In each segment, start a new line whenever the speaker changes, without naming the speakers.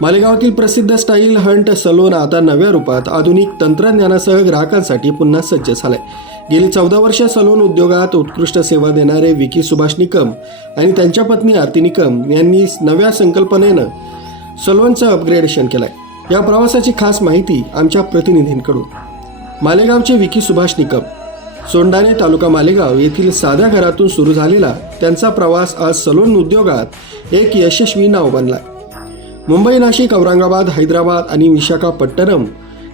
मालेगावातील प्रसिद्ध style Hunt salon आता नव्या रूपात आधुनिक तंत्रज्ञानासह ग्राहकांसाठी पुन्हा सज्ज झालाय. गेली चौदा वर्ष सलोन उद्योगात उत्कृष्ट सेवा देणारे विकी सुभाष निकम आणि त्यांच्या पत्नी आरती निकम यांनी नव्या संकल्पनेनं सलोनचं अपग्रेडेशन केलंय. या प्रवासाची खास माहिती आमच्या प्रतिनिधींकडून. मालेगावचे विकी सुभाष निकम सोंडाणे तालुका मालेगाव येथील साध्या घरातून सुरू झालेला त्यांचा प्रवास आज सलोन उद्योगात एक यशस्वी नाव बनला मुंबई नाशिक औरंगाबाद हैदराबाद आणि विशाखापट्टणम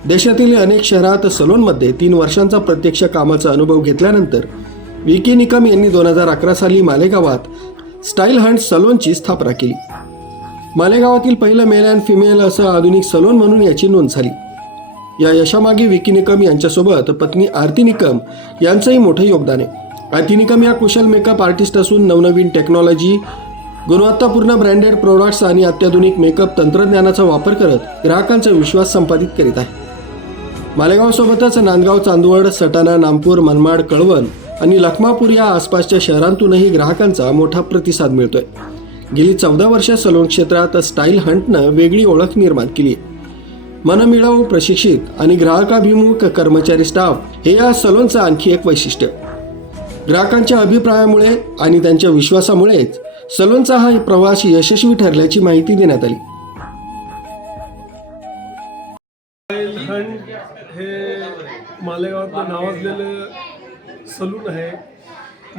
देशातील अनेक शहरात सलोनमध्ये तीन वर्षांचा प्रत्यक्ष कामाचा अनुभव घेतल्यानंतर विकी निकम यांनी दोन हजार अकरा साली मालेगावात स्टाईल हंट सलोनची स्थापना केली. मालेगावातील पहिलं मेल अँड फिमेल असं आधुनिक सलोन म्हणून याची नोंद झाली. या यशामागे विकी निकम यांच्यासोबत पत्नी आरती निकम यांचंही मोठं योगदान आहे. आरती निकम या कुशल मेकअप आर्टिस्ट असून नवनवीन टेक्नॉलॉजी गुणवत्तापूर्ण ब्रँडेड प्रोडक्ट्स आणि अत्याधुनिक मेकअप तंत्रज्ञानाचा वापर करत ग्राहकांचा विश्वास संपादित करीत आहे. मालेगावसोबतच नांदगाव चांदवड सटाणा नामपूर मनमाड कळवण आणि लखमापूर या आसपासच्या शहरांतूनही ग्राहकांचा मोठा प्रतिसाद मिळतोय. गेली चौदा वर्ष सलोन क्षेत्रात स्टाईल हंटनं वेगळी ओळख निर्माण केली आहे प्रशिक्षित आणि ग्राहकाभिमुख कर्मचारी स्टाफ हे या सलोनचं आणखी एक वैशिष्ट्य. ग्राहकांच्या अभिप्रायामुळे आणि त्यांच्या विश्वासामुळेच सलोनचा हा प्रवास यशस्वी ठरल्याची माहिती देण्यात आली.
हे मालेगावातलं नावाजलेलं सलून आहे.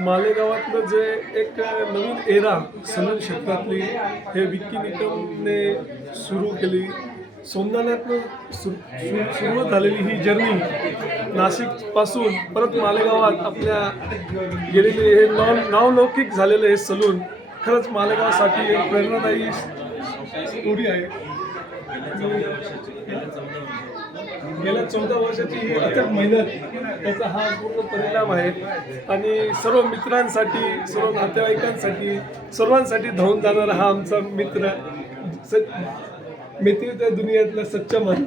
मालेगावातलं जे एक नवीन एरा सलून क्षेत्रातली हे विक्की निकमने सुरू केली. सोमनाथ्यातनं सुरू सुरुवात झालेली ही जर्नी नाशिकपासून परत मालेगावात आपल्या गेलेले हे नाव नावलौकिक झालेलं हे सलून खरंच मालेगावासाठी एक प्रेरणादायी स्टोरी आहे. गेल्या चौदा वर्षाची ही अथक मेहनत त्याचा हा पूर्ण परिणाम आहे. आणि सर्व मित्रांसाठी सर्व नातेवाईकांसाठी सर्वांसाठी धावून जाणारा हा आमचा मित्र स मित्र दुनियातला सच्चा मन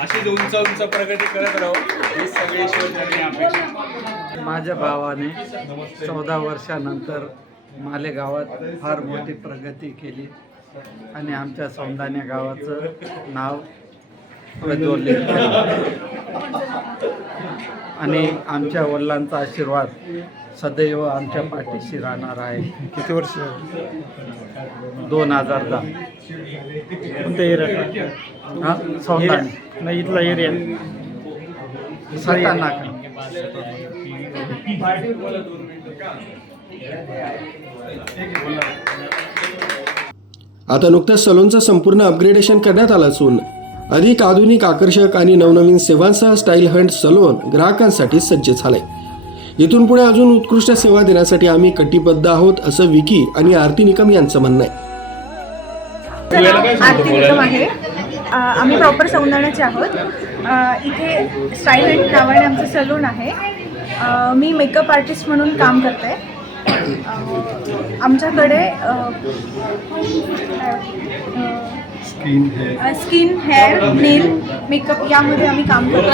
अशीच उंच उंच प्रगती करत राहू ही सगळी ईश्वरचरणी अपेक्षा.
माझ्या भावाने चौदा वर्षानंतर मालेगावात फार मोठी प्रगती केली आणि आमच्या सौंदाण्या गावाचं नाव प्रज्वलित आणि आमच्या वडिलांचा आशीर्वाद सदैव आमच्या पाठीशी राहणार आहे.
किती वर्ष
दोन हजार दहा. हा? सौंदाणे
नाही इथला एरिया.
सटाणा.
आता नुकतंच सलोनचं संपूर्ण अपग्रेडेशन करण्यात आलं असून अधिक आधुनिक आकर्षक आणि नवनवीन सेवांसह स्टाईल हंट सलोन ग्राहकांसाठी सज्ज झालंय. इथून पुढे अजून उत्कृष्ट सेवा देण्यासाठी आम्ही कटिबद्ध आहोत असं विकी आणि आरती निकम यांचं म्हणणं आहे.
आरती निकम आहे. आम्ही प्रॉपर सौंदर्याचे आहोत. इथे स्टाईल अँड नावाने आमचं सलून आहे. मी मेकअप आर्टिस्ट म्हणून काम करते. आमच्याकडे स्किन हेअर नेल मेकअप यामध्ये आम्ही काम करतो.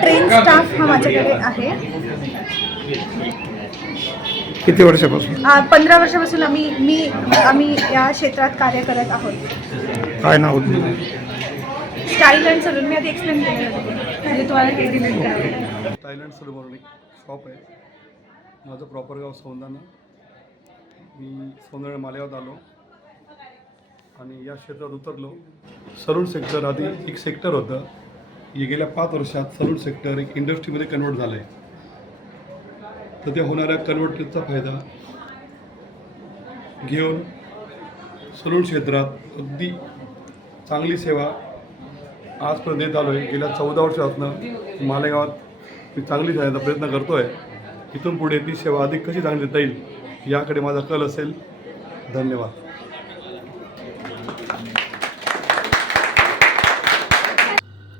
ट्रेन स्टाफ हा माझ्याकडे आहे.
किती वर्षापासून?
पंधरा वर्षापासून आम्ही मी आम्ही या क्षेत्रात कार्य करत आहोत.
काय नाव
स्टाईल अँड सलून मी आधी एक्सप्लेन केलं. म्हणजे तुम्हाला हे डिलीट करायला.
एक शॉप आहे. माझं प्रॉपर गाव सौंदाणा मी सौंदर्य मालेगावात आलो आणि या क्षेत्रात उतरलो. सलून सेक्टर आधी एक सेक्टर होतं. हे गेल्या पाच वर्षात सलून सेक्टर एक इंडस्ट्रीमध्ये कन्वर्ट झालं आहे तर त्या होणाऱ्या कन्वर्टचा फायदा घेऊन सलून क्षेत्रात अगदी चांगली सेवा आजपर्यंत देत आलो आहे गेल्या चौदा वर्षापासून मालेगावात मी चांगली जाण्याचा प्रयत्न करतो आहे इथून पुढे ती सेवा अधिक कशी चांगली देता येईल याकडे माझा कल असेल. धन्यवाद.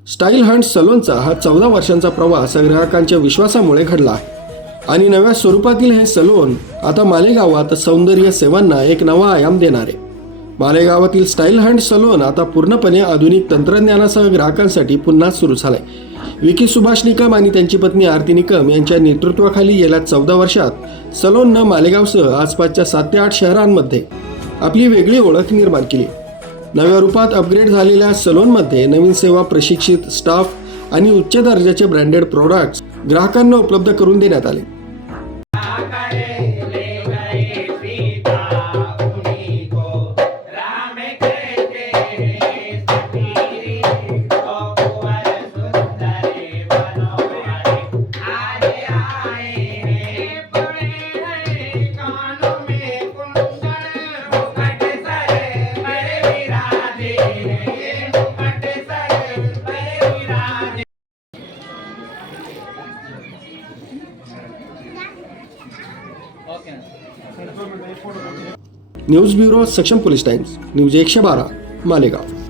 स्टाईल हंट सलोनचा हा चौदा वर्षांचा प्रवास ग्राहकांच्या विश्वासामुळे घडला. आहे आणि नव्या स्वरूपातील हे सलोन आता मालेगावात सौंदर्य सेवांना एक नवा आयाम देणार. आहे मालेगावातील स्टाईल हंट सलोन आता पूर्णपणे आधुनिक तंत्रज्ञानासह ग्राहकांसाठी पुन्हा सुरू झालंय. विकी सुभाष निकम आणि त्यांची पत्नी आरती निकम यांच्या नेतृत्वाखाली गेल्या चौदा वर्षात सलोननं मालेगावसह आसपासच्या सात ते आठ शहरांमध्ये
आपली वेगळी ओळख निर्माण केली. नव्या रूपात अपग्रेड झालेल्या सलोनमध्ये नवीन सेवा प्रशिक्षित स्टाफ आणि उच्च दर्जाचे ब्रँडेड प्रॉडक्ट्स ग्राहकांना उपलब्ध करून देण्यात आले. News bureau Saksham police times news एकशे बारा मालेगाव.